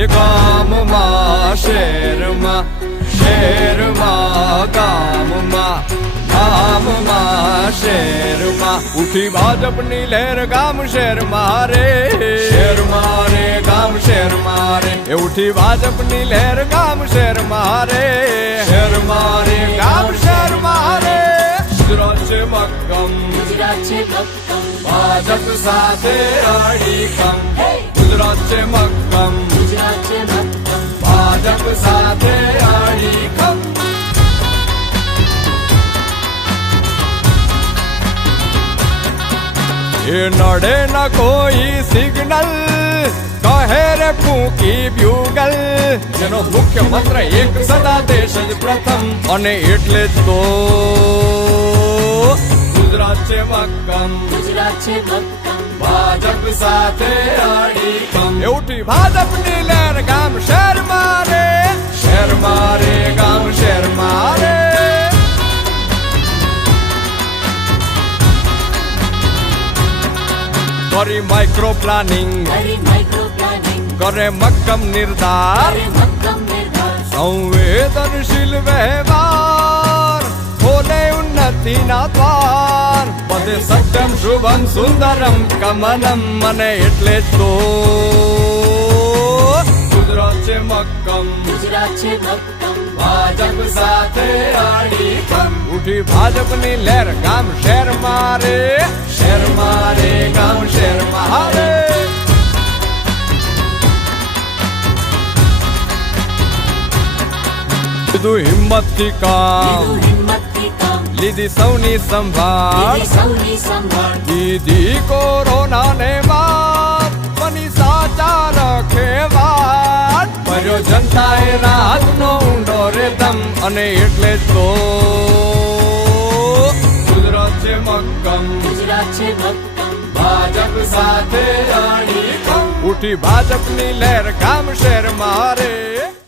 એ ગામમાં શહેરમાં, શહેરમાં ગામમાં, ગામમાં શહેરમાં ઉઠી ભાજપની લહેર ગામ શહેરમાં રે, શહેરમાં રે ગામ શહેરમાં રે. એ ઉઠી ભાજપની લહેર ગામ શહેરમાં રે, શહેરમાં રે ગામ શહેરમાં રે. ગુજરાત છે મક્કમ, ગુજરાત છે મક્કમ, ભાજપ સાથે અડીખમ. ગુજરાત છે મક્કમ, ગુજરાત છે મક્કમ, ભાજપ સાથે અડીખમ. એ નડે ન કોઈ સિગ્નલ, કહે રે ફૂંકી બ્યુગલ. જેનો મુખ્ય મંત્ર એક સદા દેશ જ પ્રથમ, અને એટલે જ તો ગુજરાત છે મક્કમ, ગુજરાત છે મક્કમ, ભાજપ સાથે અડીખમ. એ ઉઠી ભાજપની લહેર ગામ શહેરમાં રે, શહેરમાં રે ગામ શહેરમાં રે. કરી માઇક્રો પ્લાનિંગ, કરી માઇક્રો પ્લાનિંગ, કરે મક્કમ નિર્ધાર. કરે મક્કમ નિર્ધાર, સંવેદનશીલ વ્યવહાર, ખોલે ઉન્નતિના દ્વાર. બધે સત્યમ શુભમ સુંદરમ કમનમ. અને એટલે જ તો ગુજરાત છે મક્કમ, ગુજરાત છે મક્કમ, ભાજપ સાથે અડીખમ. ઉઠી ભાજપની લહેર ગામ શહેરમાં રે, શહેરમાં રે ગામ શહેરમાં રે. લીધું હિંમતથી કામ, લીધું હિંમતથી કામ, લીધી સૌની સંભાળ. લીધી સૌની સંભાળ, દીધી કોરોનાને માત, બની સાચા રખે વાત. ભર્યો જનતાએ રાહતનો ઊંડો રે દમ. અને એટલે જ તો ગુજરાત છે મક્કમ, ગુજરાત છે મક્કમ, ભાજપ સાથે અડીખમ. ઉઠી ભાજપની લહેર ગામ શહેરમાં રે.